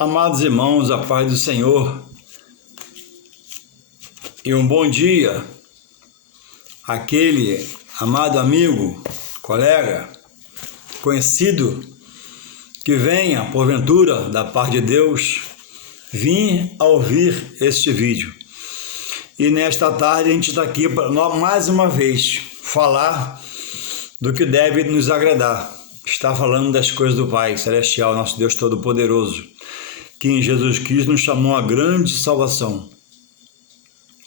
Amados irmãos, a paz do Senhor e um bom dia àquele amado amigo, colega, conhecido que venha, porventura, da parte de Deus, vir a ouvir este vídeo. E nesta tarde a gente está aqui para mais uma vez falar do que deve nos agradar. Está falando das coisas do Pai Celestial, nosso Deus Todo-Poderoso, que em Jesus Cristo nos chamou a grande salvação.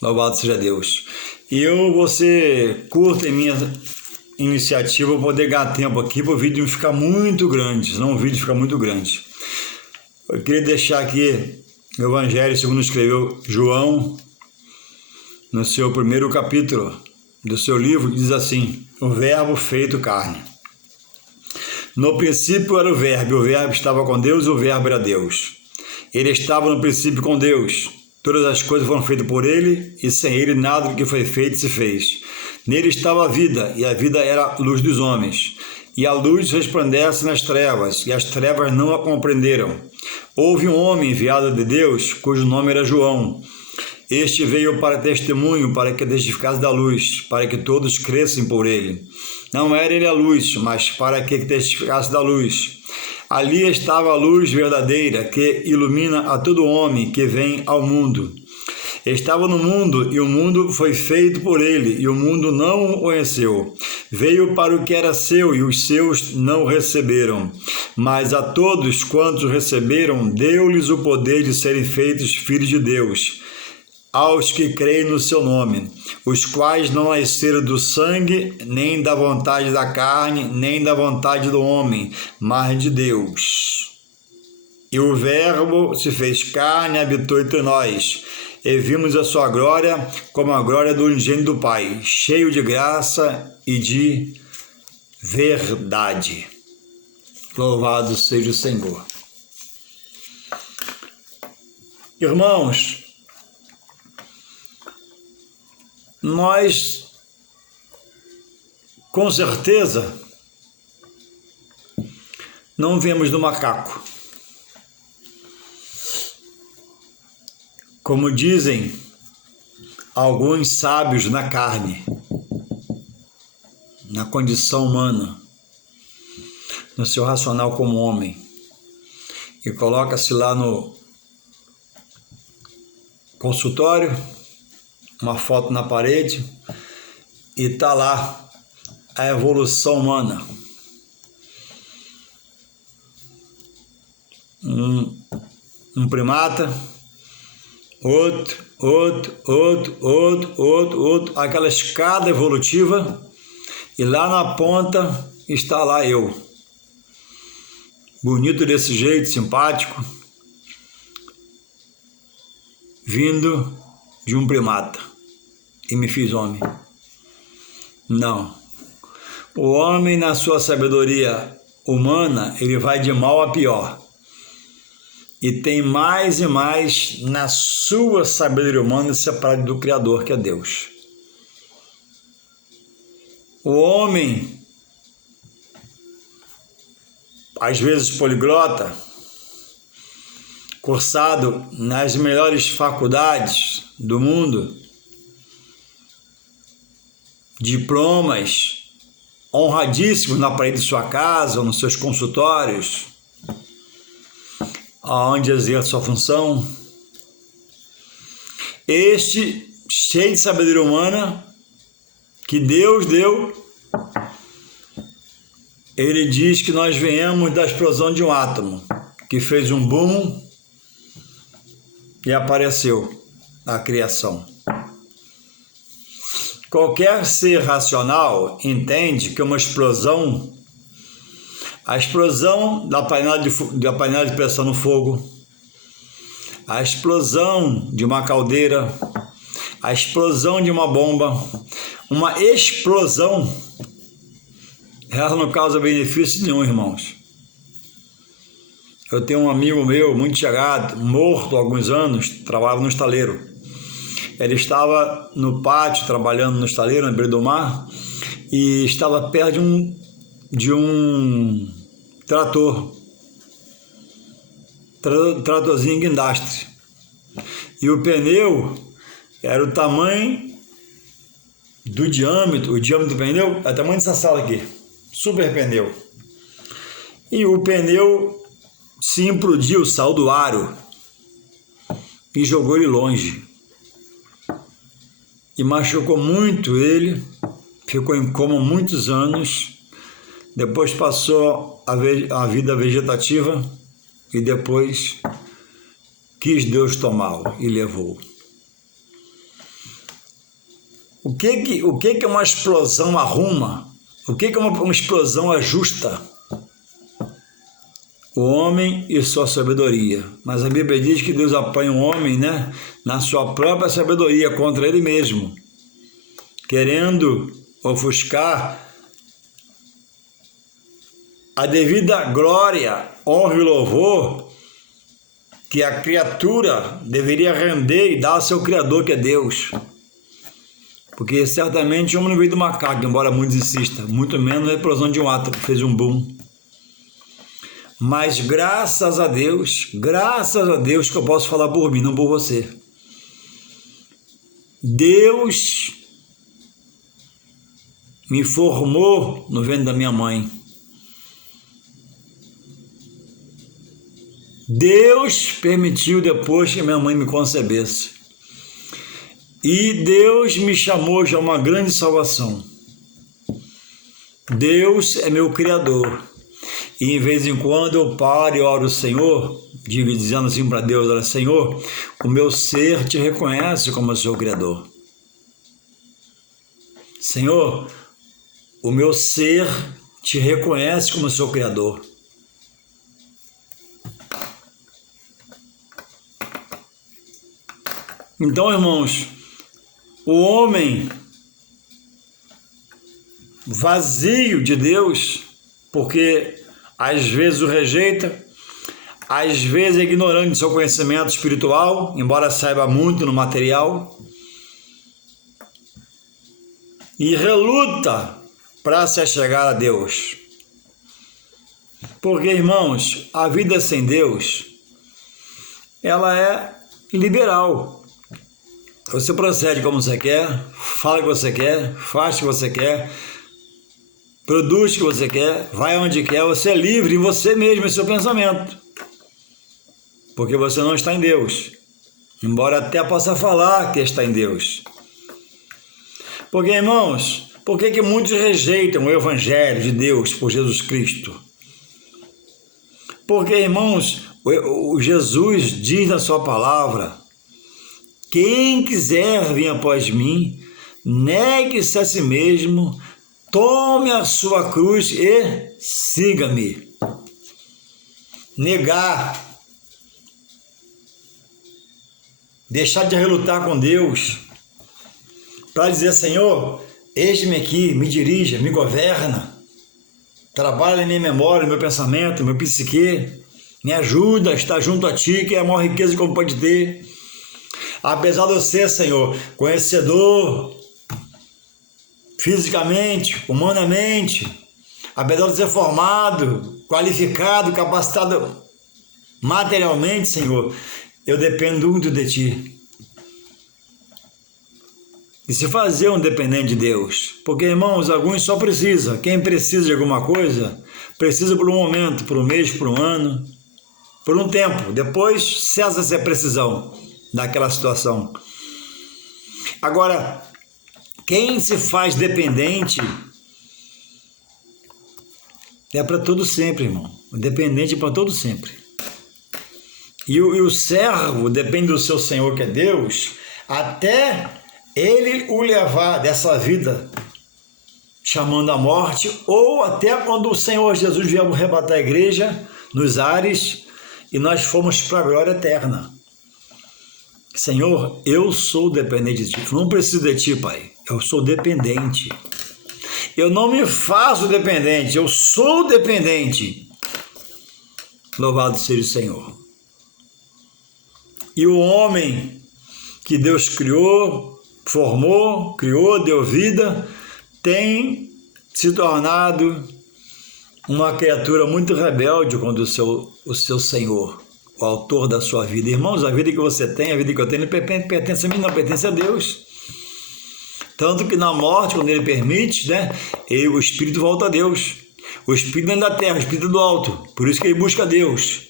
Louvado seja Deus. E você curta em minha iniciativa, eu vou poder ganhar tempo aqui para o vídeo não ficar muito grande, senão o vídeo fica muito grande. Eu queria deixar aqui o Evangelho segundo escreveu João, no seu primeiro capítulo do seu livro, diz assim: o verbo feito carne. No princípio era o verbo estava com Deus e o verbo era Deus. Ele estava no princípio com Deus. Todas as coisas foram feitas por ele, e sem ele nada do que foi feito se fez. Nele estava a vida, e a vida era a luz dos homens. E a luz resplandece nas trevas, e as trevas não a compreenderam. Houve um homem enviado de Deus, cujo nome era João. Este veio para testemunho, para que testificasse da luz, para que todos crescem por ele. Não era ele a luz, mas para que testificasse da luz. Ali estava a luz verdadeira, que ilumina a todo homem que vem ao mundo. Estava no mundo, e o mundo foi feito por ele, e o mundo não o conheceu. Veio para o que era seu, e os seus não o receberam. Mas a todos quantos receberam, deu-lhes o poder de serem feitos filhos de Deus, aos que creem no seu nome, os quais não nasceram do sangue, nem da vontade da carne, nem da vontade do homem, mas de Deus. E o Verbo se fez carne e habitou entre nós, e vimos a sua glória como a glória do unigênito do Pai, cheio de graça e de verdade. Louvado seja o Senhor. Irmãos, nós, com certeza, não viemos do macaco. Como dizem alguns sábios na carne, na condição humana, no seu racional como homem, e coloca-se lá no consultório, uma foto na parede, e está lá a evolução humana. Um primata, outro, aquela escada evolutiva, e lá na ponta está lá eu. Bonito desse jeito, simpático, vindo de um primata, e me fiz homem. Não. O homem, na sua sabedoria humana, ele vai de mal a pior. E tem mais e mais na sua sabedoria humana separado do Criador, que é Deus. O homem, às vezes poliglota, cursado nas melhores faculdades do mundo, diplomas honradíssimos na parede de sua casa ou nos seus consultórios, aonde exerce sua função. Este, cheio de sabedoria humana, que Deus deu, ele diz que nós viemos da explosão de um átomo, que fez um boom e apareceu a criação. Qualquer ser racional entende que uma explosão, a explosão da panela de pressão no fogo, a explosão de uma caldeira, a explosão de uma bomba, uma explosão, ela não causa benefício nenhum, irmãos. Eu tenho um amigo meu, muito chegado, morto há alguns anos, trabalhava no estaleiro. Ele estava no pátio, trabalhando no estaleiro, na beira do mar, e estava perto de um trator. tratorzinho guindastre. E o pneu era o tamanho do diâmetro, o diâmetro do pneu é o tamanho dessa sala aqui, super pneu. E o pneu se implodiu, saiu do aro e jogou ele longe. E machucou muito ele, ficou em coma muitos anos, depois passou a vida vegetativa e depois quis Deus tomá-lo e levou. O que uma explosão arruma? O que uma explosão ajusta? O homem e sua sabedoria. Mas a Bíblia diz que Deus apanha o homem, né, na sua própria sabedoria contra ele mesmo, querendo ofuscar a devida glória, honra e louvor que a criatura deveria render e dar ao seu Criador, que é Deus. Porque certamente o homem não veio do macaco, embora muitos insistam, muito menos a explosão de um átomo, fez um boom. Mas graças a Deus que eu posso falar por mim, não por você. Deus me formou no ventre da minha mãe. Deus permitiu depois que minha mãe me concebesse. E Deus me chamou já a uma grande salvação. Deus é meu Criador. E em vez em quando eu paro e oro ao Senhor, dizendo assim para Deus: olha, Senhor, o meu ser te reconhece como seu Criador. Senhor, o meu ser te reconhece como seu Criador. Então, irmãos, o homem vazio de Deus, porque às vezes o rejeita, às vezes é ignorante do seu conhecimento espiritual, embora saiba muito no material, e reluta para se achegar a Deus. Porque, irmãos, a vida sem Deus, ela é liberal. Você procede como você quer, fala o que você quer, faz o que você quer, produz o que você quer, vai onde quer, você é livre em você mesmo, em seu pensamento. Porque você não está em Deus, embora até possa falar que está em Deus. Porque, irmãos, por que muitos rejeitam o Evangelho de Deus por Jesus Cristo? Porque, irmãos, o Jesus diz na sua palavra: quem quiser vir após mim, negue-se a si mesmo, tome a sua cruz e siga-me. Negar, deixar de relutar com Deus, para dizer: Senhor, eis-me aqui, me dirija, me governa, trabalha em minha memória, no meu pensamento, no meu psique, me ajuda a estar junto a Ti, que é a maior riqueza que eu pode ter. Apesar de eu ser, Senhor, conhecedor fisicamente, humanamente, apesar de eu ser formado, qualificado, capacitado materialmente, Senhor, eu dependo muito de Ti. E se fazer um dependente de Deus, porque, irmãos, alguns só precisam. Quem precisa de alguma coisa, precisa por um momento, por um mês, por um ano, por um tempo. Depois cessa essa precisão daquela situação. Agora, quem se faz dependente é para todo sempre, irmão. O dependente é para todo sempre. E o servo depende do seu Senhor, que é Deus, até ele o levar dessa vida chamando a morte, ou até quando o Senhor Jesus vier arrebatar a igreja nos ares e nós fomos para a glória eterna. Senhor, eu sou dependente de Ti. Eu não preciso de Ti, Pai. Eu sou dependente. Eu não me faço dependente. Eu sou dependente. Louvado seja o Senhor. E o homem que Deus criou, formou, criou, deu vida, tem se tornado uma criatura muito rebelde contra o seu Senhor. o autor da sua vida. Irmãos, a vida que você tem, a vida que eu tenho, não pertence a mim, não, pertence a Deus. Tanto que na morte, quando ele permite, né, o espírito volta a Deus. O espírito não é da terra, o espírito é do alto. Por isso que ele busca Deus.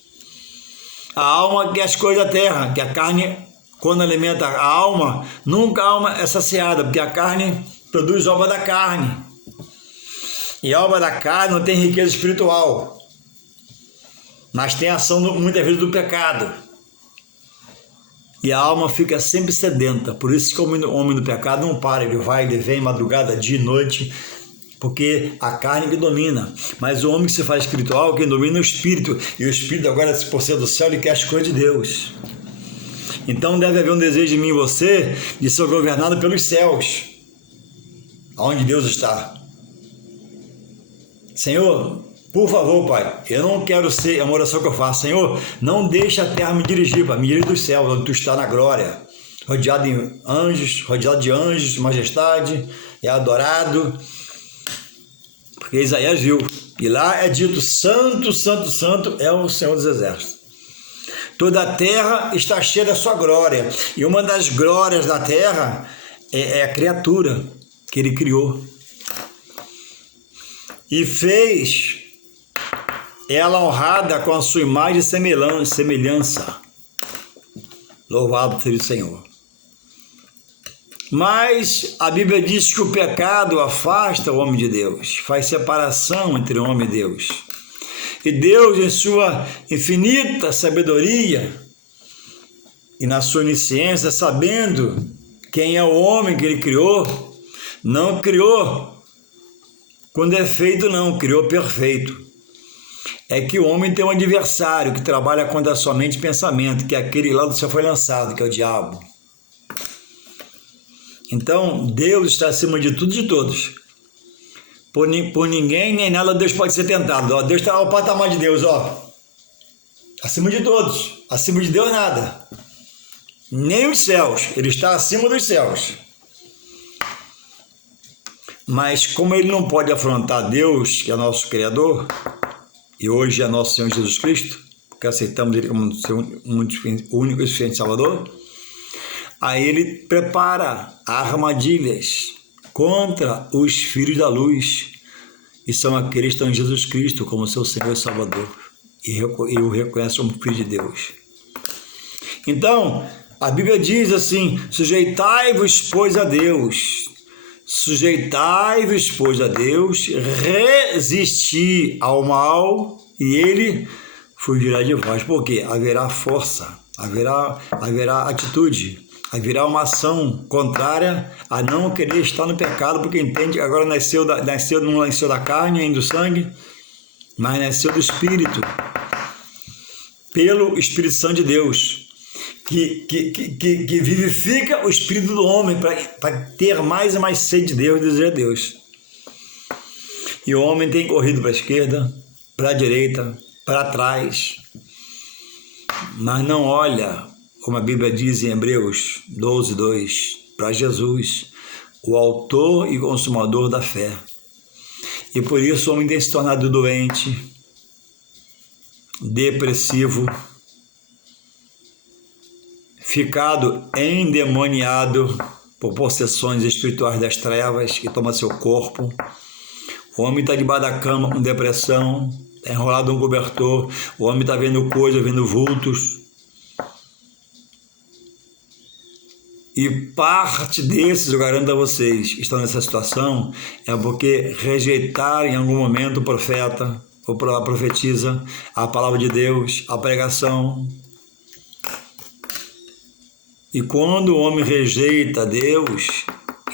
A alma quer as coisas da terra, que a carne, quando alimenta a alma, nunca a alma é saciada, porque a carne produz obra da carne. E a obra da carne não tem riqueza espiritual, mas tem ação muitas vezes do pecado. E a alma fica sempre sedenta. Por isso que o homem do pecado não para, ele vem madrugada, dia e noite, porque a carne que domina. Mas o homem que se faz espiritual, quem domina é o espírito. E o espírito agora, por ser do céu, ele quer as coisas de Deus. Então deve haver um desejo em mim e você de ser governado pelos céus, onde Deus está. Senhor, por favor, Pai, eu não quero ser, é uma oração que eu faço, Senhor, não deixe a terra me dirigir, Pai, me dirige dos céus, onde Tu está na glória, rodeado de anjos, majestade, é adorado, porque Isaías viu, e lá é dito, santo, santo, santo é o Senhor dos Exércitos. Toda a terra está cheia da sua glória, e uma das glórias da terra é a criatura que Ele criou, e fez ela honrada com a sua imagem e semelhança. Louvado seja o Senhor. Mas a Bíblia diz que o pecado afasta o homem de Deus, faz separação entre o homem e Deus. E Deus, em sua infinita sabedoria e na sua onisciência, sabendo quem é o homem que Ele criou, não criou com defeito, não, criou perfeito. É que o homem tem um adversário que trabalha contra a sua mente e pensamento, que é aquele lá do céu foi lançado, que é o diabo. Então, Deus está acima de tudo e de todos. Por ninguém nem nada Deus pode ser tentado. Ó, Deus está ao patamar de Deus, ó. Acima de todos. Acima de Deus nada. Nem os céus. Ele está acima dos céus. Mas como ele não pode afrontar Deus, que é nosso Criador, e hoje é nosso Senhor Jesus Cristo, porque aceitamos Ele como seu único e suficiente Salvador, aí Ele prepara armadilhas contra os filhos da luz, e são aqueles que estão em Jesus Cristo como seu Senhor e Salvador, e o reconhecem como filho de Deus. Então, a Bíblia diz assim, sujeitai-vos, pois, a Deus, sujeitai-vos, pois, a Deus, resisti ao mal, e ele fugirá de vós. Porque haverá força, haverá atitude, haverá uma ação contrária a não querer estar no pecado, porque entende que agora não nasceu da carne nem do sangue, mas nasceu do Espírito, pelo Espírito Santo de Deus, que vivifica o espírito do homem para ter mais e mais sede de Deus e desejo de Deus. E o homem tem corrido para a esquerda, para a direita, para trás, mas não olha, como a Bíblia diz em Hebreus 12:2, para Jesus, o autor e consumador da fé. E por isso o homem tem se tornado doente, depressivo, ficado endemoniado por possessões espirituais das trevas que toma seu corpo. O homem está debaixo da cama com depressão, está enrolado num cobertor, o homem está vendo coisas, vendo vultos. E parte desses, eu garanto a vocês, que estão nessa situação, é porque rejeitaram em algum momento o profeta, ou a profetisa, a palavra de Deus, a pregação. E quando o homem rejeita Deus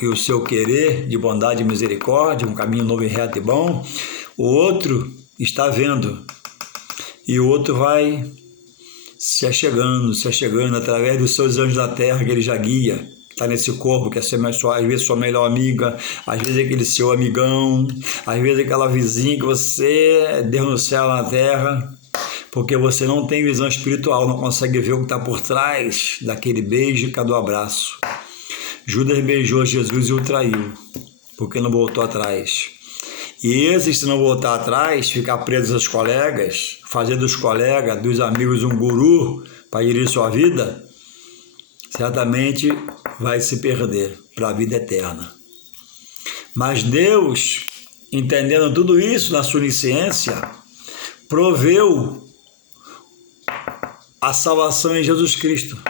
e o seu querer de bondade e misericórdia, um caminho novo e reto e bom, o outro está vendo. E o outro vai se achegando através dos seus anjos da terra que ele já guia. Está nesse corpo que é às vezes sua melhor amiga, às vezes aquele seu amigão, às vezes aquela vizinha que você deu no céu, na terra, porque você não tem visão espiritual, não consegue ver o que está por trás daquele beijo e do abraço. Judas beijou Jesus e o traiu, porque não voltou atrás. E esses, se não voltar atrás, ficar presos aos colegas, fazer dos colegas, dos amigos um guru para dirigir sua vida, certamente vai se perder para a vida eterna. Mas Deus, entendendo tudo isso na sua onisciência, proveu a salvação em Jesus Cristo.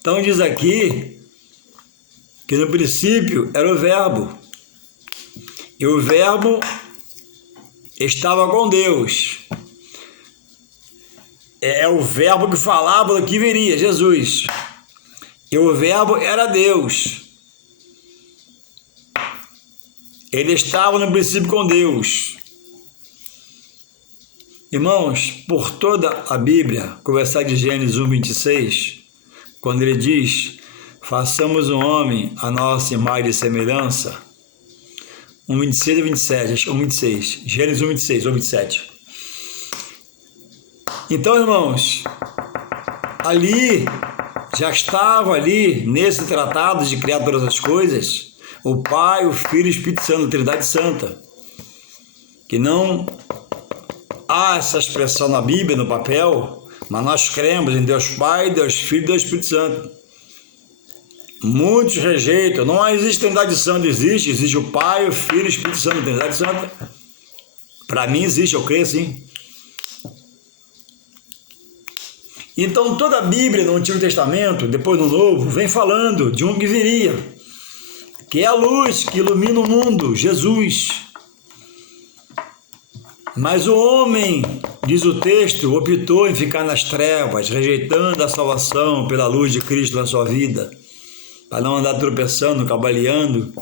Então diz aqui que no princípio era o Verbo, e o Verbo estava com Deus. É o Verbo que falava do que viria, Jesus. E o Verbo era Deus. Ele estava no princípio com Deus. Irmãos, por toda a Bíblia, começar de Gênesis 1:26, quando ele diz: façamos um homem a nossa imagem e semelhança, 1:26 e 27, acho que 1:26, Gênesis 1:26 ou 27. Então, irmãos, ali, já estava ali, nesse tratado de criar todas as coisas, o Pai, o Filho e o Espírito Santo, a Trindade Santa, que não há essa expressão na Bíblia, no papel, mas nós cremos em Deus Pai, Deus Filho e Deus Espírito Santo. Muitos rejeitam, não existe Trindade Santa, existe o Pai, o Filho e o Espírito Santo, Trindade Santa. Para mim existe, eu creio sim. Então toda a Bíblia no Antigo Testamento, depois no Novo, vem falando de um que viria, que é a luz que ilumina o mundo, Jesus. Mas o homem, diz o texto, optou em ficar nas trevas, rejeitando a salvação pela luz de Cristo na sua vida, para não andar tropeçando, cambaleando.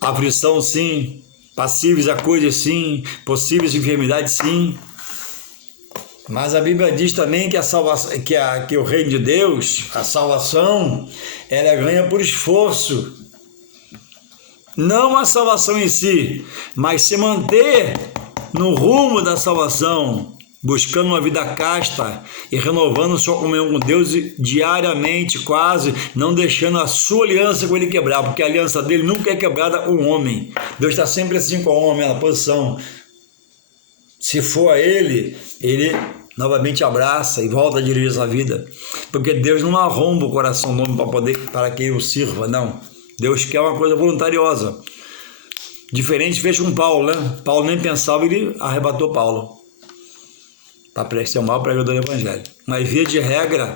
Aflição sim, passíveis a coisas sim, possíveis enfermidades sim. Mas a Bíblia diz também que a salvação, que o reino de Deus, a salvação, ela ganha por esforço. Não a salvação em si, mas se manter no rumo da salvação, buscando uma vida casta e renovando sua comunhão com Deus diariamente, quase, não deixando a sua aliança com Ele quebrar, porque a aliança dele nunca é quebrada com o homem. Deus está sempre assim com o homem, na posição. Se for a Ele, Ele novamente abraça e volta a dirigir essa vida, porque Deus não arromba o coração do homem para que ele o sirva, não. Deus quer uma coisa voluntariosa. Diferente fez com Paulo, né? Paulo nem pensava, ele arrebatou Paulo para ser o maior pregador do Evangelho. Mas via de regra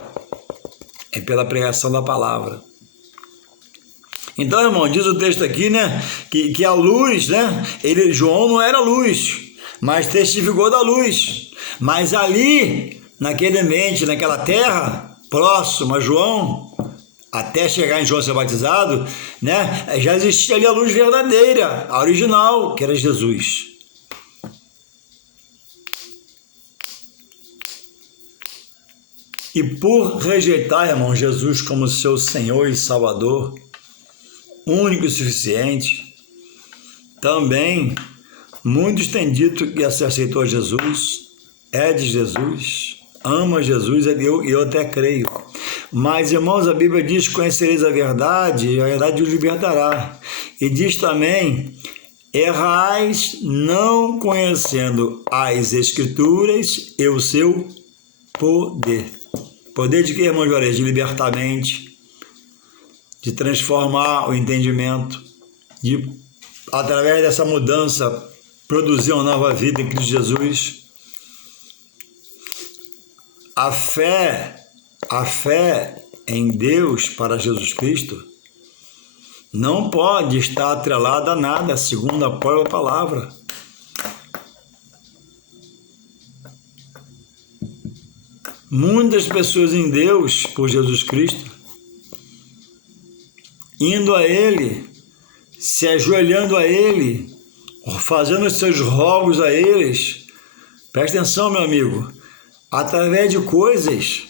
é pela pregação da palavra. Então, irmão, diz o texto aqui, né? Que a luz, né? João não era luz, mas testificou da luz. Mas ali, naquele ambiente, naquela terra, próximo a João, até chegar em João ser batizado, né, já existia ali a luz verdadeira, a original, que era Jesus. E por rejeitar, irmão, Jesus como seu Senhor e Salvador, único e suficiente, também muitos têm dito que se aceitou Jesus, é de Jesus, ama Jesus, e eu até creio. Mas, irmãos, a Bíblia diz: conhecereis a verdade, e a verdade os libertará. E diz também: errais não conhecendo as Escrituras e o seu poder. Poder de quê, irmão Juarez? De libertar a mente, de transformar o entendimento, de, através dessa mudança, produzir uma nova vida em Cristo Jesus. A fé em Deus para Jesus Cristo não pode estar atrelada a nada, segundo a própria palavra. Muitas pessoas em Deus, por Jesus Cristo, indo a Ele, se ajoelhando a Ele, fazendo os seus rogos a eles, presta atenção, meu amigo, através de coisas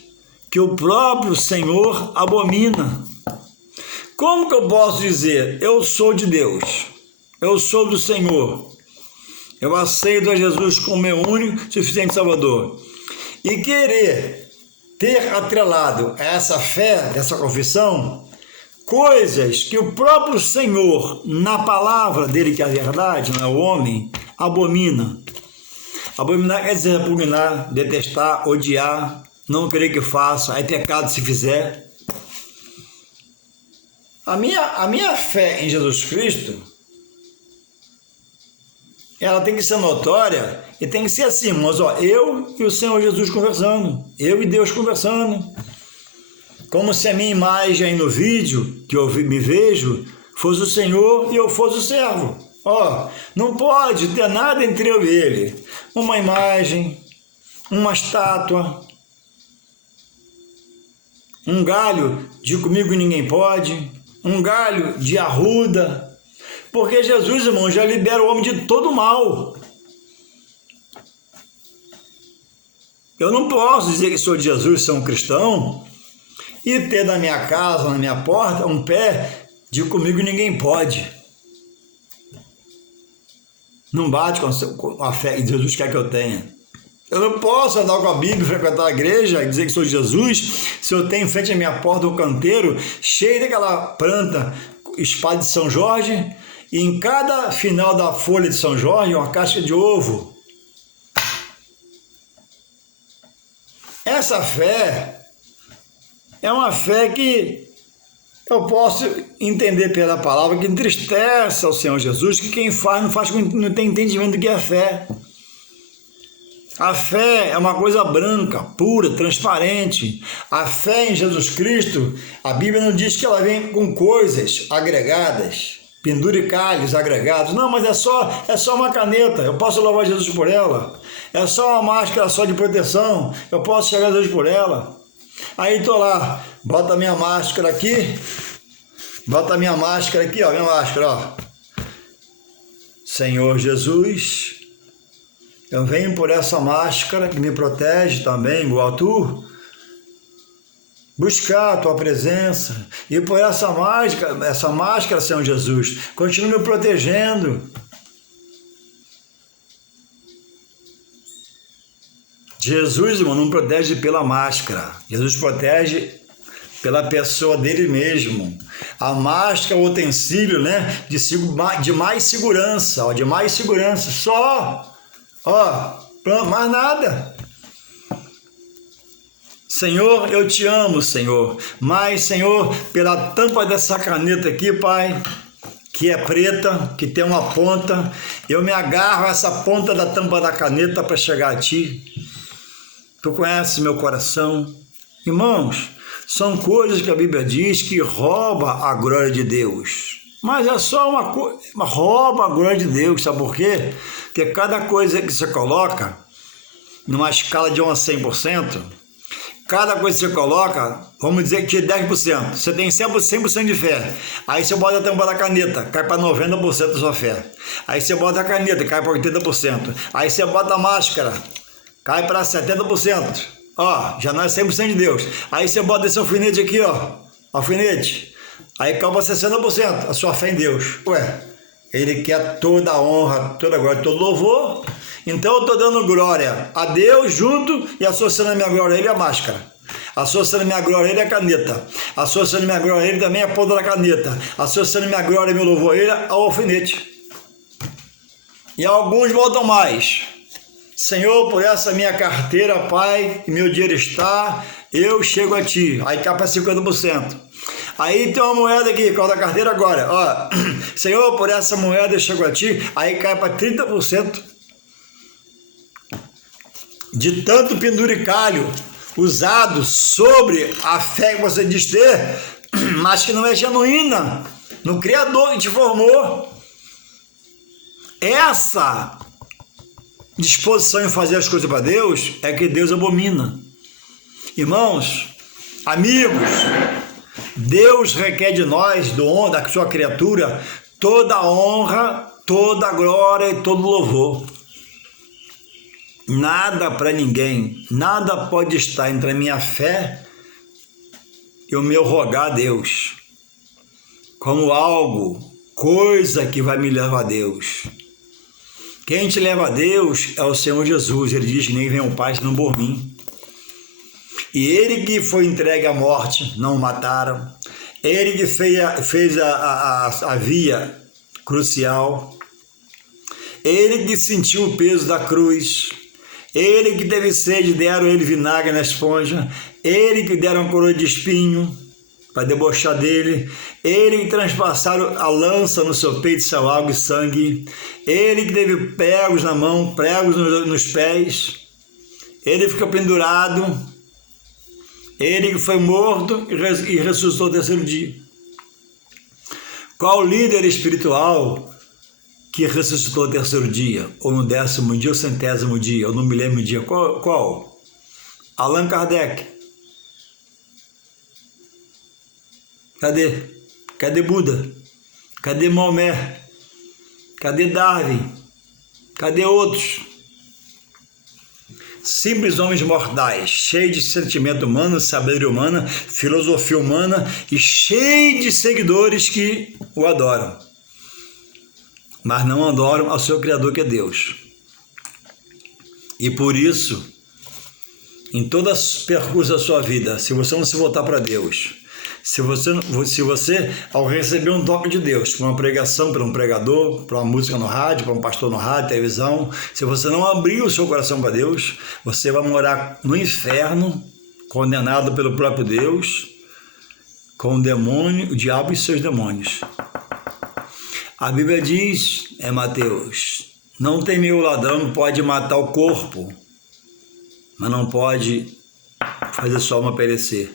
que o próprio Senhor abomina. Como que eu posso dizer: eu sou de Deus, eu sou do Senhor, eu aceito a Jesus como meu único e suficiente Salvador, e querer ter atrelado a essa fé, essa confissão, coisas que o próprio Senhor, na palavra dele, que é a verdade, não é o homem, abomina? Abominar quer dizer repugnar, detestar, odiar, não querer que faça, é pecado se fizer. A minha fé em Jesus Cristo, ela tem que ser notória e tem que ser assim, mas ó, eu e o Senhor Jesus conversando, eu e Deus conversando, como se a minha imagem aí no vídeo que eu me vejo fosse o Senhor e eu fosse o servo. Ó, não pode ter nada entre eu e ele, uma imagem, uma estátua, um galho de comigo ninguém pode, um galho de arruda, porque Jesus, irmão, já libera o homem de todo mal. Eu não posso dizer que sou de Jesus, sou um cristão, e ter na minha casa, na minha porta, um pé de comigo ninguém pode. Não bate com a fé que Jesus quer que eu tenha. Eu não posso andar com a Bíblia, frequentar a igreja e dizer que sou de Jesus, se eu tenho em frente à minha porta um canteiro cheio daquela planta, espada de São Jorge, e em cada final da folha de São Jorge uma casca de ovo. Essa fé é uma fé que eu posso entender pela palavra que entristece ao Senhor Jesus, que quem faz não tem entendimento do que é fé. A fé é uma coisa branca, pura, transparente. A fé em Jesus Cristo, a Bíblia não diz que ela vem com coisas agregadas, penduricalhos agregados. Não, mas é só uma caneta, eu posso louvar Jesus por ela. É só uma máscara só de proteção, eu posso chegar a Jesus por ela. Aí estou lá, bota a minha máscara aqui, ó, minha máscara, ó. Senhor Jesus, eu venho por essa máscara que me protege também, igual a tu, buscar a tua presença, e por essa máscara, Senhor Jesus, continua me protegendo. Jesus, irmão, não protege pela máscara, Jesus protege pela pessoa dele mesmo. A máscara é o utensílio, né, de mais segurança, ó, de mais segurança, só, ó, mais nada. Senhor, eu te amo, Senhor, mas, Senhor, pela tampa dessa caneta aqui, Pai, que é preta, que tem uma ponta, eu me agarro a essa ponta da tampa da caneta para chegar a Ti. Tu conheces meu coração. Irmãos, são coisas que a Bíblia diz que rouba a glória de Deus. Mas é só uma coisa, rouba a glória de Deus, sabe por quê? Porque cada coisa que você coloca, numa escala de 1 a 100%, cada coisa que você coloca, vamos dizer que tira 10%, você tem 100% de fé. Aí você bota a tampa da caneta, cai para 90% da sua fé. Aí você bota a caneta, cai para 80%. Aí você bota a máscara, cai para 70%. Ó, já não é 100% de Deus. Aí você bota esse alfinete aqui, ó, alfinete. Aí cai para 60%, a sua fé em Deus. Ué, Ele quer toda a honra, toda a glória, todo louvor. Então eu estou dando glória a Deus junto e associando a minha glória a Ele a máscara. Associando a minha glória a Ele a caneta. Associando a minha glória a Ele também a ponta da caneta. Associando a minha glória e meu louvor a Ele ao alfinete. E alguns voltam mais. Senhor, por essa minha carteira, Pai, que meu dinheiro está, eu chego a Ti. Aí cai para 50%. Aí tem uma moeda aqui, qual da carteira agora? Ó, Senhor, por essa moeda eu chego a Ti. Aí cai para 30%. De tanto penduricalho usado sobre a fé que você diz ter, mas que não é genuína, no Criador que te formou. Essa disposição em fazer as coisas para Deus é que Deus abomina. Irmãos, amigos, Deus requer de nós, da sua criatura, toda a honra, toda a glória e todo o louvor. Nada para ninguém, nada pode estar entre a minha fé e o meu rogar a Deus, como algo, coisa que vai me levar a Deus. Quem te leva a Deus é o Senhor Jesus. Ele diz que nem vem o Pai senão por mim. E Ele que foi entregue à morte, não o mataram. Ele que fez a via crucial. Ele que sentiu o peso da cruz. Ele que teve sede, deram ele vinagre na esponja. Ele que deram uma coroa de espinho para debochar dele. Ele que transpassaram a lança no seu peito, seu água e sangue. Ele que teve pregos na mão, pregos nos pés. Ele ficou pendurado. Ele que foi morto e ressuscitou no terceiro dia. Qual líder espiritual que ressuscitou no terceiro dia, ou no 10º dia, ou 100º dia, ou no 1000º dia? Qual? Allan Kardec. Cadê? Cadê Buda? Cadê Maomé? Cadê Darwin? Cadê outros? Simples homens mortais, cheios de sentimento humano, sabedoria humana, filosofia humana e cheios de seguidores que o adoram. Mas não adoram ao seu Criador, que é Deus. E por isso, em todo o percurso da sua vida, se você não se voltar para Deus, se você, ao receber um toque de Deus, por uma pregação, por um pregador, por uma música no rádio, por um pastor no rádio, televisão, se você não abrir o seu coração para Deus, você vai morar no inferno, condenado pelo próprio Deus, com o demônio, o diabo e seus demônios. A Bíblia diz, Mateus, não teme o ladrão, pode matar o corpo, mas não pode fazer sua alma perecer.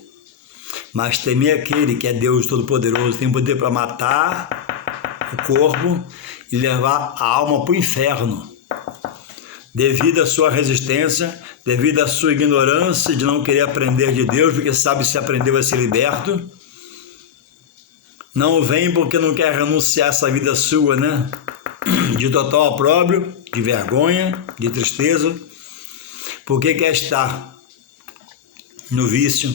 Mas temer aquele que é Deus Todo-Poderoso, tem poder para matar o corpo e levar a alma para o inferno, devido à sua resistência, devido à sua ignorância de não querer aprender de Deus, porque sabe se aprender vai ser liberto. Não vem porque não quer renunciar a essa vida sua, né? De total opróbrio, de vergonha, de tristeza, porque quer estar no vício,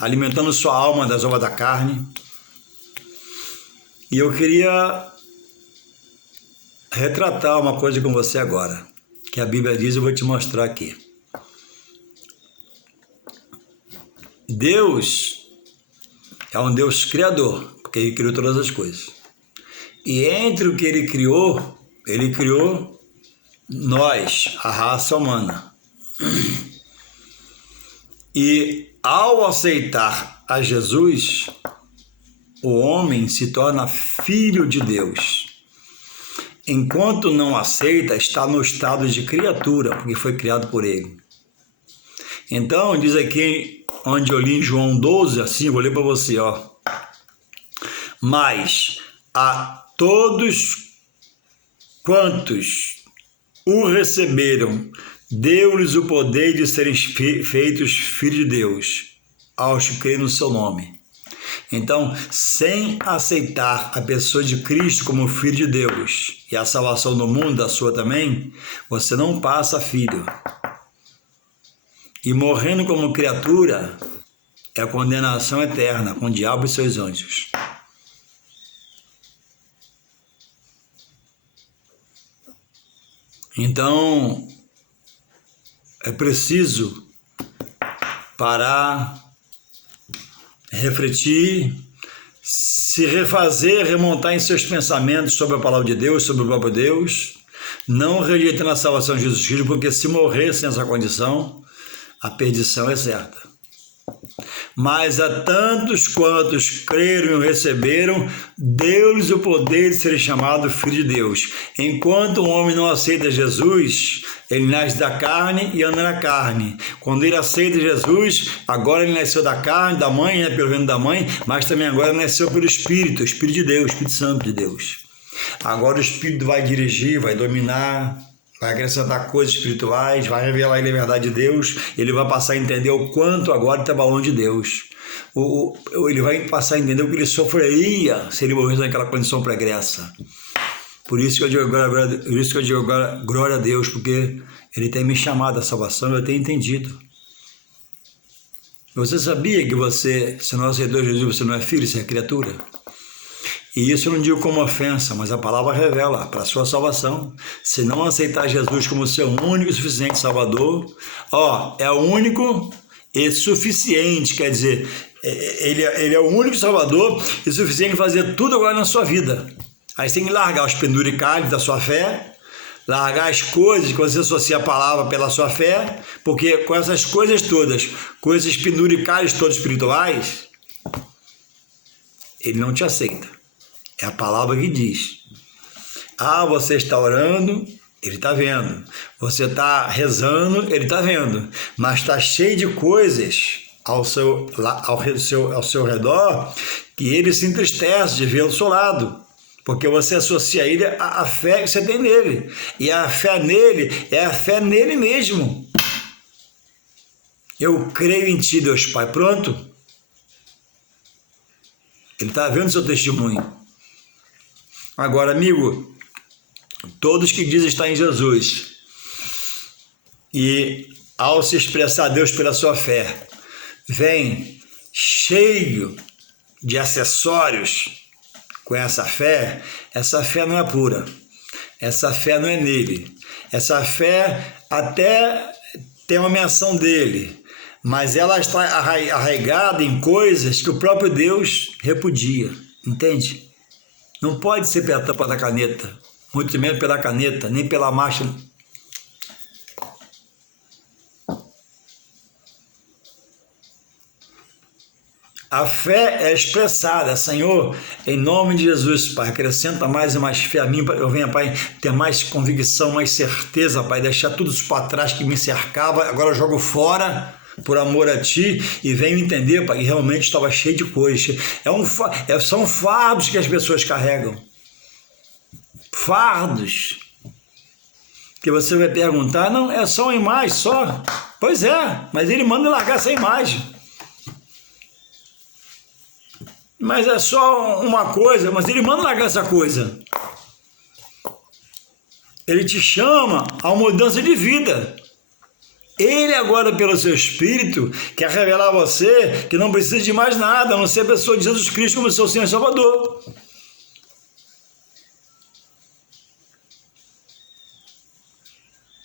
alimentando sua alma das obras da carne. E eu queria retratar uma coisa com você agora, que a Bíblia diz, eu vou te mostrar aqui. Deus é um Deus criador, porque Ele criou todas as coisas. E entre o que Ele criou nós, a raça humana. E ao aceitar a Jesus, o homem se torna filho de Deus. Enquanto não aceita, está no estado de criatura, porque foi criado por Ele. Então, diz aqui, onde eu li em João 12, assim, eu vou ler para você, ó. Mas a todos quantos o receberam, deu-lhes o poder de serem feitos filhos de Deus, aos que creem no seu nome. Então, sem aceitar a pessoa de Cristo como filho de Deus e a salvação do mundo, a sua também, você não passa filho. E morrendo como criatura é a condenação eterna com o diabo e seus anjos. Então, é preciso parar, refletir, se refazer, remontar em seus pensamentos sobre a palavra de Deus, sobre o próprio Deus, não rejeitando a salvação de Jesus Cristo, porque se morrer sem essa condição, a perdição é certa. Mas a tantos quantos creram e o receberam, deu-lhes o poder de ser chamado filho de Deus. Enquanto o homem não aceita Jesus, ele nasce da carne e anda na carne. Quando ele aceita Jesus, agora ele nasceu da carne, da mãe, né, pelo reino da mãe, mas também agora nasceu pelo Espírito, o Espírito de Deus, o Espírito Santo de Deus. Agora o Espírito vai dirigir, vai dominar, vai acrescentar coisas espirituais, vai revelar ele a verdade de Deus, ele vai passar a entender o quanto agora ele estava longe de Deus. Ele vai passar a entender o que ele sofreria se ele morresse naquela condição pregressa. Por isso que eu digo agora, glória a Deus, porque Ele tem me chamado à salvação, eu tenho entendido. Você sabia que você, se não aceitou Jesus, você não é filho, você é criatura? E isso eu não digo como ofensa, mas a palavra revela para a sua salvação. Se não aceitar Jesus como seu único e suficiente Salvador, é o único e suficiente, quer dizer, ele é o único Salvador e suficiente para fazer tudo agora na sua vida. Aí você tem que largar os penduricalhos da sua fé, largar as coisas que você associa a palavra pela sua fé, porque com essas coisas todas, com esses penduricalhos todos espirituais, ele não te aceita. É a palavra que diz. Ah, você está orando, ele está vendo. Você está rezando, ele está vendo. Mas está cheio de coisas ao seu redor que ele se entristece de ver ao seu lado. Porque você associa ele à fé que você tem nele. E a fé nele é a fé nele mesmo. Eu creio em ti, Deus Pai. Pronto. Ele está vendo seu testemunho. Agora, amigo, todos que dizem estar em Jesus e ao se expressar a Deus pela sua fé, vem cheio de acessórios com essa fé não é pura, essa fé não é nele, essa fé até tem uma menção dele, mas ela está arraigada em coisas que o próprio Deus repudia, entende? Não pode ser pela tampa da caneta, muito menos pela caneta, nem pela marcha. A fé é expressada, Senhor, em nome de Jesus, Pai, acrescenta mais e mais fé a mim, para eu venha, Pai, ter mais convicção, mais certeza, Pai, deixar tudo isso para trás que me cercava, agora eu jogo fora, por amor a Ti, e venho entender, Pai, que realmente estava cheio de coisas. São fardos que as pessoas carregam. Fardos. Que você vai perguntar, não, é só uma imagem, só. Pois é, mas ele manda largar essa imagem. Mas é só uma coisa, mas ele manda largar essa coisa. Ele te chama a uma mudança de vida. Ele agora, pelo seu Espírito, quer revelar a você que não precisa de mais nada, a não ser a pessoa de Jesus Cristo como seu Senhor e Salvador.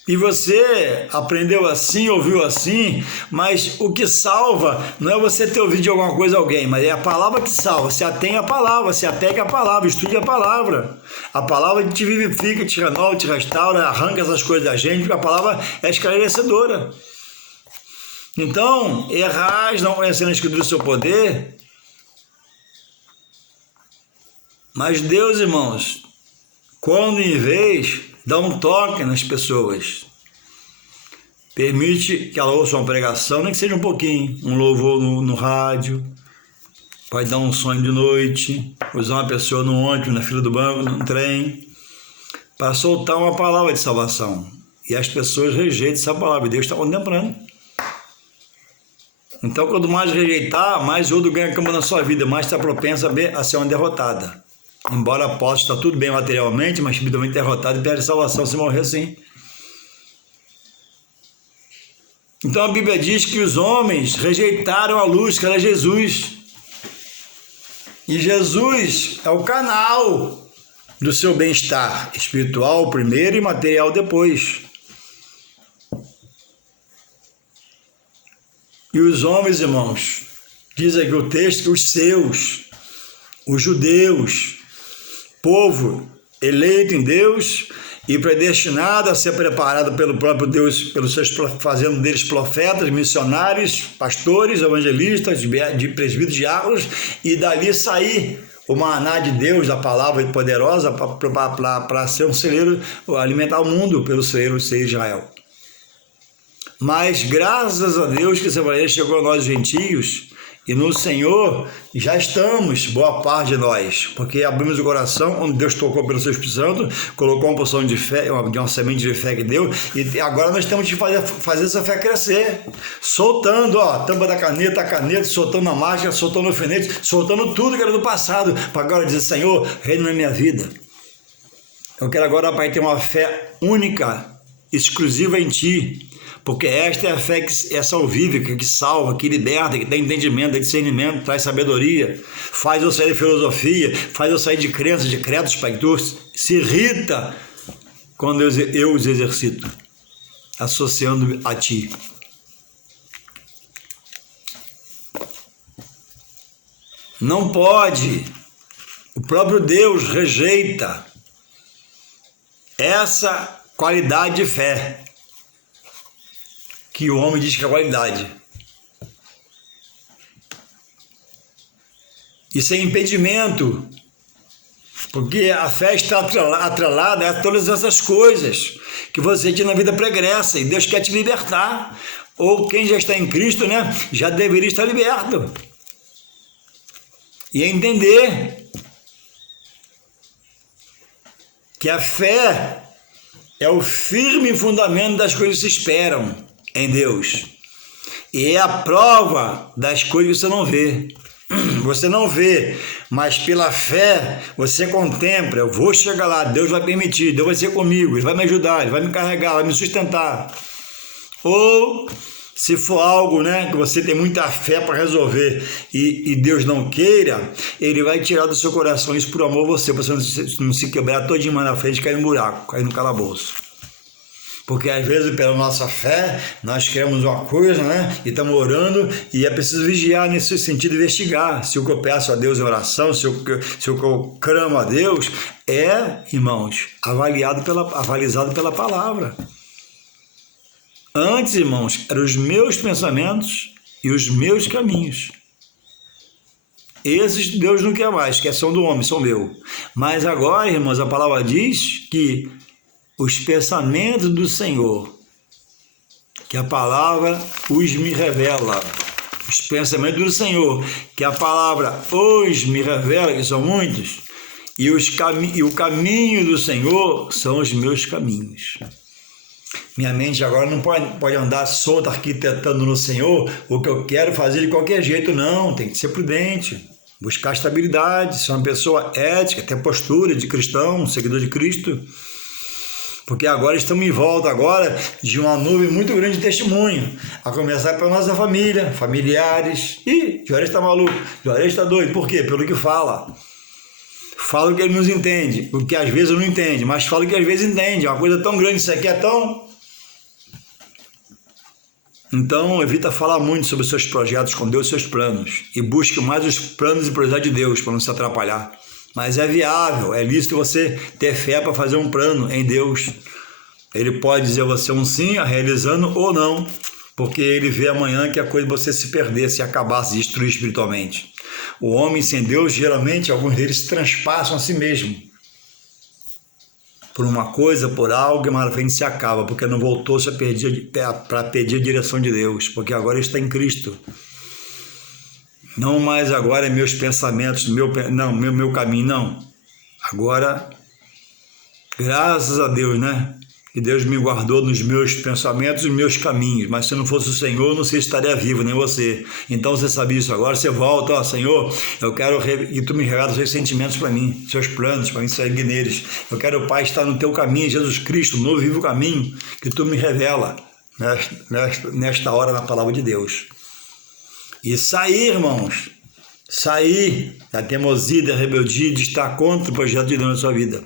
E você aprendeu assim, ouviu assim, mas o que salva não é você ter ouvido de alguma coisa a alguém, mas é a palavra que salva. Se atenha à palavra, se apegue à palavra, estude a palavra. A palavra te vivifica, te renova, te restaura, arranca essas coisas da gente, porque a palavra é esclarecedora. Então, errais não conhecendo a Escritura do seu poder, mas Deus, irmãos, quando em vez, dá um toque nas pessoas. Permite que ela ouça uma pregação, nem que seja um pouquinho, um louvor no rádio, pode dar um sonho de noite, usar uma pessoa no ônibus, na fila do banco, no trem, para soltar uma palavra de salvação. E as pessoas rejeitam essa palavra, e Deus está contemplando. Então, quanto mais rejeitar, mais outro ganha campo na sua vida, mais está propensa a ser uma derrotada. Embora possa estar tudo bem materialmente, mas espiritualmente derrotado e perde salvação se morrer assim. Então a Bíblia diz que os homens rejeitaram a luz, que era Jesus. E Jesus é o canal do seu bem-estar espiritual primeiro e material depois. E os homens, irmãos, diz aqui o texto que os seus, os judeus, povo eleito em Deus e predestinado a ser preparado pelo próprio Deus, fazendo deles profetas, missionários, pastores, evangelistas, de presbíteros, diáconos, e dali sair o maná de Deus, da palavra poderosa, para ser um celeiro, alimentar o mundo pelo celeiro de Israel. Mas graças a Deus que esse evangelho chegou a nós gentios, e no Senhor já estamos, boa parte de nós, porque abrimos o coração, onde Deus tocou pelo seu Espírito Santo, colocou uma porção de fé, uma semente de fé que deu, e agora nós temos que fazer essa fé crescer, soltando, a tampa da caneta, a caneta, soltando a máscara, soltando o alfinete, soltando tudo que era do passado, para agora dizer, Senhor, reina na minha vida. Eu quero agora, Pai, ter uma fé única, exclusiva em Ti, porque esta é a fé que é salvífica, que salva, que liberta, que dá entendimento, dá discernimento, traz sabedoria, faz eu sair de filosofia, faz eu sair de crenças, de credos, Pai, que Tu se irrita quando eu os exercito, associando a Ti. Não pode, o próprio Deus rejeita essa qualidade de fé, que o homem diz que é qualidade. Isso é impedimento, porque a fé está atrelada a todas essas coisas que você tinha na vida pregressa, e Deus quer te libertar. Ou quem já está em Cristo, né, já deveria estar liberto. E entender que a fé é o firme fundamento das coisas que se esperam em Deus. E é a prova das coisas que você não vê. Você não vê, mas pela fé você contempla. Eu vou chegar lá, Deus vai permitir, Deus vai ser comigo, Ele vai me ajudar, Ele vai me carregar, vai me sustentar. Ou se for algo, né, que você tem muita fé para resolver e Deus não queira, Ele vai tirar do seu coração isso por amor a você, para você não se quebrar todinho mais na frente e cair no buraco, cair no calabouço. Porque às vezes pela nossa fé nós queremos uma coisa, né, e estamos orando, e é preciso vigiar nesse sentido, investigar se o que eu peço a Deus em oração, se o que eu clamo a Deus é, irmãos, avalizado pela palavra. Antes, irmãos, eram os meus pensamentos e os meus caminhos. Esses Deus não quer mais, que são do homem, são meu. Mas agora, irmãos, a palavra diz que os pensamentos do Senhor, que a palavra os me revela. Os pensamentos do Senhor, que a palavra os me revela, que são muitos, e o caminho do Senhor são os meus caminhos. Minha mente agora não pode andar solta arquitetando no Senhor o que eu quero fazer de qualquer jeito, não. Tem que ser prudente, buscar estabilidade, ser uma pessoa ética, ter postura de cristão, seguidor de Cristo. Porque agora estamos em volta agora de uma nuvem muito grande de testemunho, a começar pela nossa família, familiares. Ih, Juarez está maluco, Juarez está doido. Por quê? Pelo que fala. Fala o que ele nos entende, o que às vezes não entende, mas fala o que às vezes entende. É uma coisa tão grande, isso aqui é tão... Então, evita falar muito sobre os seus projetos com Deus, seus planos, e busque mais os planos e projetos de Deus, para não se atrapalhar. Mas é viável, é lícito você ter fé para fazer um plano em Deus. Ele pode dizer a você um sim, a realizando ou não, porque ele vê amanhã que a coisa você se perder, se acabar, se destruir espiritualmente. O homem sem Deus, geralmente, alguns deles se transpassam a si mesmo. Por uma coisa, por algo, e mais à frente se acaba, porque não voltou-se para pedir a direção de Deus, porque agora está em Cristo. Não mais agora é meus pensamentos, meu caminho, não. Agora, graças a Deus, né? Que Deus me guardou nos meus pensamentos e meus caminhos, mas se não fosse o Senhor, não sei se estaria vivo, nem você. Então você sabe isso, agora você volta, ó, Senhor, eu quero que tu me regalas os seus sentimentos para mim, seus planos para mim seguir neles. Eu quero, Pai, estar no teu caminho, Jesus Cristo, novo e vivo caminho, que tu me revela nesta hora na palavra de Deus. E sair, irmãos, sair da teimosia, da rebeldia, de estar contra o projeto de Deus na sua vida.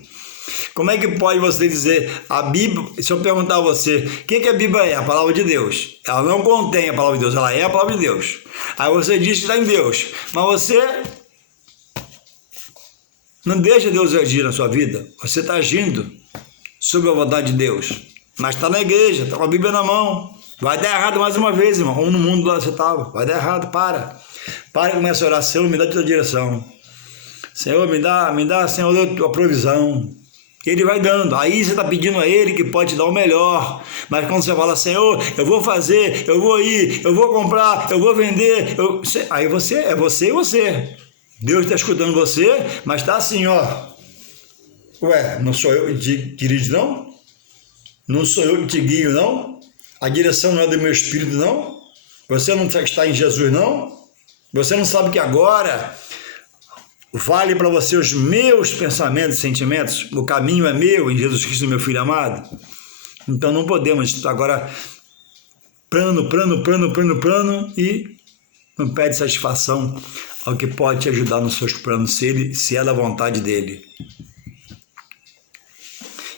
Como é que pode você dizer, a Bíblia, se eu perguntar a você, o que a Bíblia é? A palavra de Deus. Ela não contém a palavra de Deus, ela é a palavra de Deus. Aí você diz que está em Deus, mas você não deixa Deus agir na sua vida. Você está agindo sob a vontade de Deus, mas está na igreja, está com a Bíblia na mão. Vai dar errado mais uma vez, irmão, como no mundo lá você estava. Vai dar errado, para e começa a orar, Senhor, me dá a tua direção. Senhor, me dá, Senhor, a tua provisão. Ele vai dando, aí você está pedindo a Ele que pode te dar o melhor, mas quando você fala, Senhor, eu vou fazer, eu vou ir, eu vou comprar, eu vou vender, aí é você e você. Deus está escutando você, mas está assim, ó, ué, não sou eu que te dirijo, não? Não sou eu que te guio, não? A direção não é do meu espírito, não? Você não está em Jesus, não? Você não sabe que agora... vale para você os meus pensamentos e sentimentos? O caminho é meu em Jesus Cristo, meu Filho amado? Então não podemos agora plano e não pede satisfação ao que pode te ajudar nos seus planos, se é da vontade dele.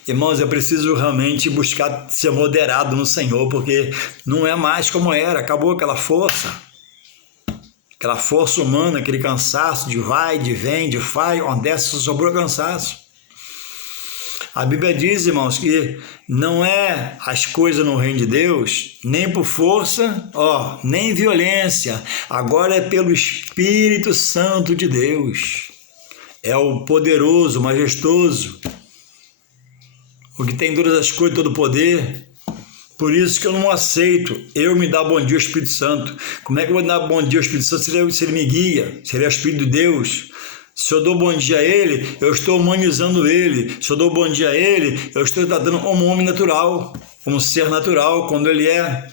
Irmãos, é preciso realmente buscar ser moderado no Senhor, porque não é mais como era, acabou aquela força humana, aquele cansaço de vai, de vem, de faz, onde só sobrou cansaço. A Bíblia diz, irmãos, que não é as coisas no reino de Deus, nem por força, nem violência. Agora é pelo Espírito Santo de Deus. É o poderoso, majestoso, o que tem todas as coisas, todo o poder. Por isso que eu não aceito eu me dar bom dia ao Espírito Santo. Como é que eu vou dar bom dia ao Espírito Santo se ele me guia, se ele é o Espírito de Deus? Se eu dou bom dia a ele, eu estou humanizando ele. Se eu dou bom dia a ele, eu estou tratando como um homem natural, como um ser natural, quando ele é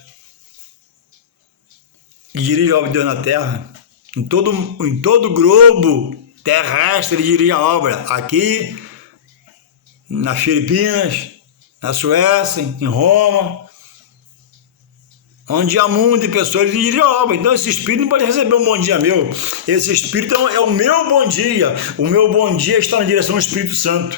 e dirige a obra de Deus na terra. Em todo globo terrestre ele dirige a obra. Aqui, nas Filipinas, na Suécia, em Roma, onde há muitas pessoas que dirigem a obra. Então esse Espírito não pode receber um bom dia meu. Esse Espírito é o meu bom dia. O meu bom dia está na direção do Espírito Santo.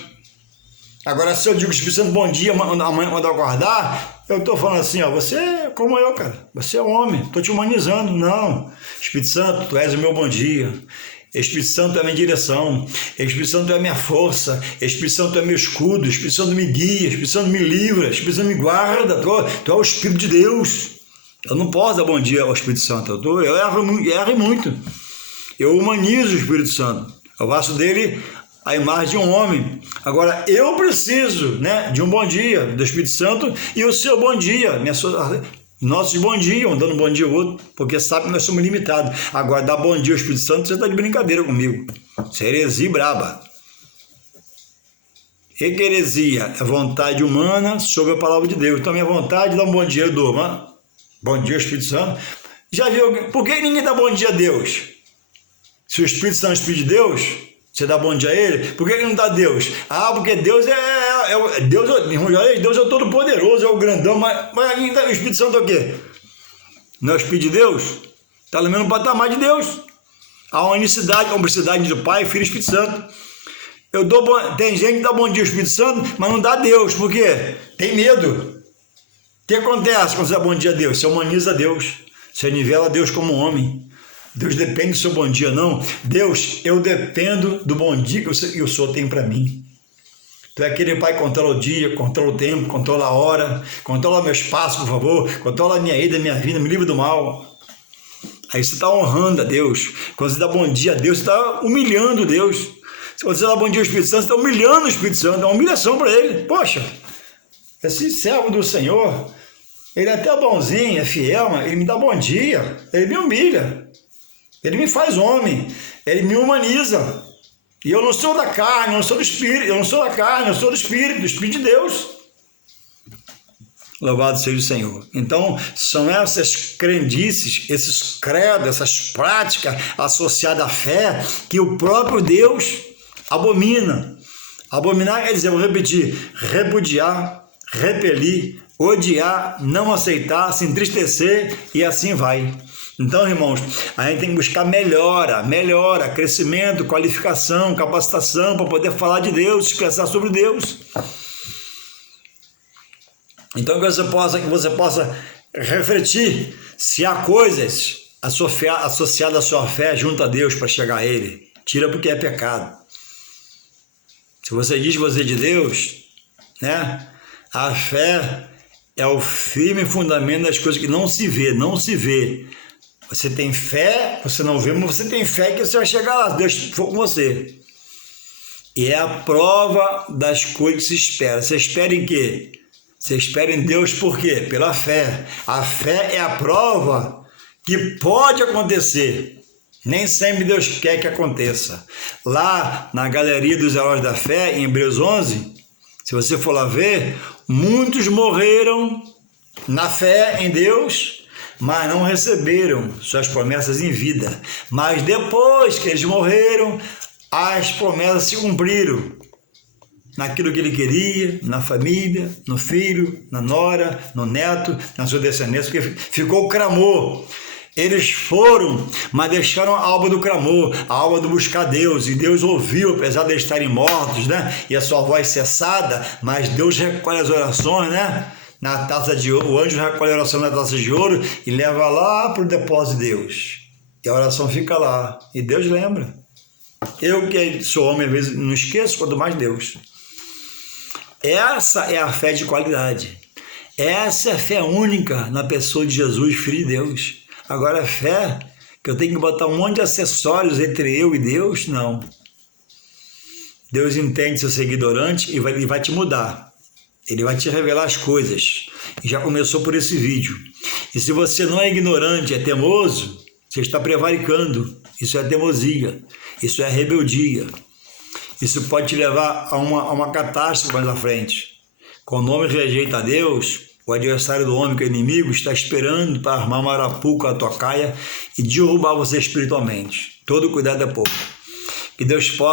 Agora, se eu digo Espírito Santo, bom dia, amanhã quando eu acordar, eu estou falando assim, você é como eu, cara. Você é homem, estou te humanizando. Não. Espírito Santo, tu és o meu bom dia. Espírito Santo é a minha direção, Espírito Santo é a minha força, Espírito Santo é meu escudo, Espírito Santo me guia, Espírito Santo me livra, Espírito Santo me guarda, tu é o Espírito de Deus. Eu não posso dar bom dia ao Espírito Santo, eu erro muito, eu humanizo o Espírito Santo, eu faço dele a imagem de um homem. Agora, eu preciso, de um bom dia do Espírito Santo e o seu bom dia, nossos bom dia, um dando bom dia ao outro, porque sabe que nós somos limitados. Agora, dar bom dia ao Espírito Santo, você está de brincadeira comigo. Isso é heresia braba. Que heresia? É vontade humana sobre a palavra de Deus. Então, minha vontade de dar um bom dia, eu dou. Bom dia ao Espírito Santo. Já viu alguém? Por que ninguém dá bom dia a Deus? Se o Espírito Santo é o Espírito de Deus, você dá bom dia a ele? Por que ele não dá a Deus? Porque Deus Deus é o todo-poderoso, é o grandão, mas o Espírito Santo é o quê? Não é o Espírito de Deus? Está no mesmo patamar de Deus. A unicidade do Pai, Filho e Espírito Santo. Tem gente que dá bom dia ao Espírito Santo, mas não dá a Deus. Por quê? Tem medo. O que acontece quando você dá bom dia a Deus? Você humaniza Deus. Você nivela Deus como homem. Deus depende do seu bom dia, não. Deus, eu dependo do bom dia que o Senhor tem para mim. Tu é aquele Pai que controla o dia, controla o tempo, controla a hora, controla meu espaço, por favor, controla a minha ida, a minha vida, me livra do mal. Aí você está honrando a Deus. Quando você dá bom dia a Deus, você está humilhando Deus. Quando você dá bom dia ao Espírito Santo, você está humilhando o Espírito Santo, é uma humilhação para ele. Poxa, esse servo do Senhor, ele é até bonzinho, é fiel, mas ele me dá bom dia, ele me humilha. Ele me faz homem, ele me humaniza. E eu não sou da carne, eu não sou do Espírito, eu não sou da carne, eu sou do Espírito de Deus. Louvado seja o Senhor. Então, são essas crendices, esses credos, essas práticas associadas à fé que o próprio Deus abomina. Abominar quer dizer, vou repetir, repudiar, repelir, odiar, não aceitar, se entristecer e assim vai. Então, irmãos, a gente tem que buscar melhora, crescimento, qualificação, capacitação para poder falar de Deus, expressar sobre Deus. Então, que você possa refletir se há coisas associadas à sua fé junto a Deus para chegar a Ele. Tira porque é pecado. Se você diz que você é de Deus, a fé é o firme fundamento das coisas que não se vê. Você tem fé, você não vê, mas você tem fé que você vai chegar lá, Deus for com você. E é a prova das coisas que se espera. Você espera em quê? Você espera em Deus por quê? Pela fé. A fé é a prova que pode acontecer. Nem sempre Deus quer que aconteça. Lá na Galeria dos Heróis da Fé, em Hebreus 11, se você for lá ver, muitos morreram na fé em Deus, mas não receberam suas promessas em vida. Mas depois que eles morreram, as promessas se cumpriram. Naquilo que ele queria, na família, no filho, na nora, no neto, na sua descendência, porque ficou o clamor. Eles foram, mas deixaram a alma do clamor, a alma do buscar Deus, e Deus ouviu, apesar de eles estarem mortos, e a sua voz cessada, mas Deus recolhe as orações, na taça de ouro. O anjo recolhe a oração na taça de ouro e leva lá para o depósito de Deus. E a oração fica lá. E Deus lembra. Eu que sou homem, às vezes não esqueço, quanto mais Deus. Essa é a fé de qualidade. Essa é a fé única na pessoa de Jesus, Filho de Deus. Agora, a fé que eu tenho que botar um monte de acessórios entre eu e Deus, não. Deus entende seu ser ignorante e vai te mudar. Ele vai te revelar as coisas. E já começou por esse vídeo. E se você não é ignorante, é teimoso, você está prevaricando. Isso é teimosia. Isso é rebeldia. Isso pode te levar a uma catástrofe mais à frente. Quando o homem rejeita a Deus, o adversário do homem, que é o inimigo, está esperando para armar uma arapuca à tua caia e derrubar você espiritualmente. Todo cuidado é pouco. Que Deus possa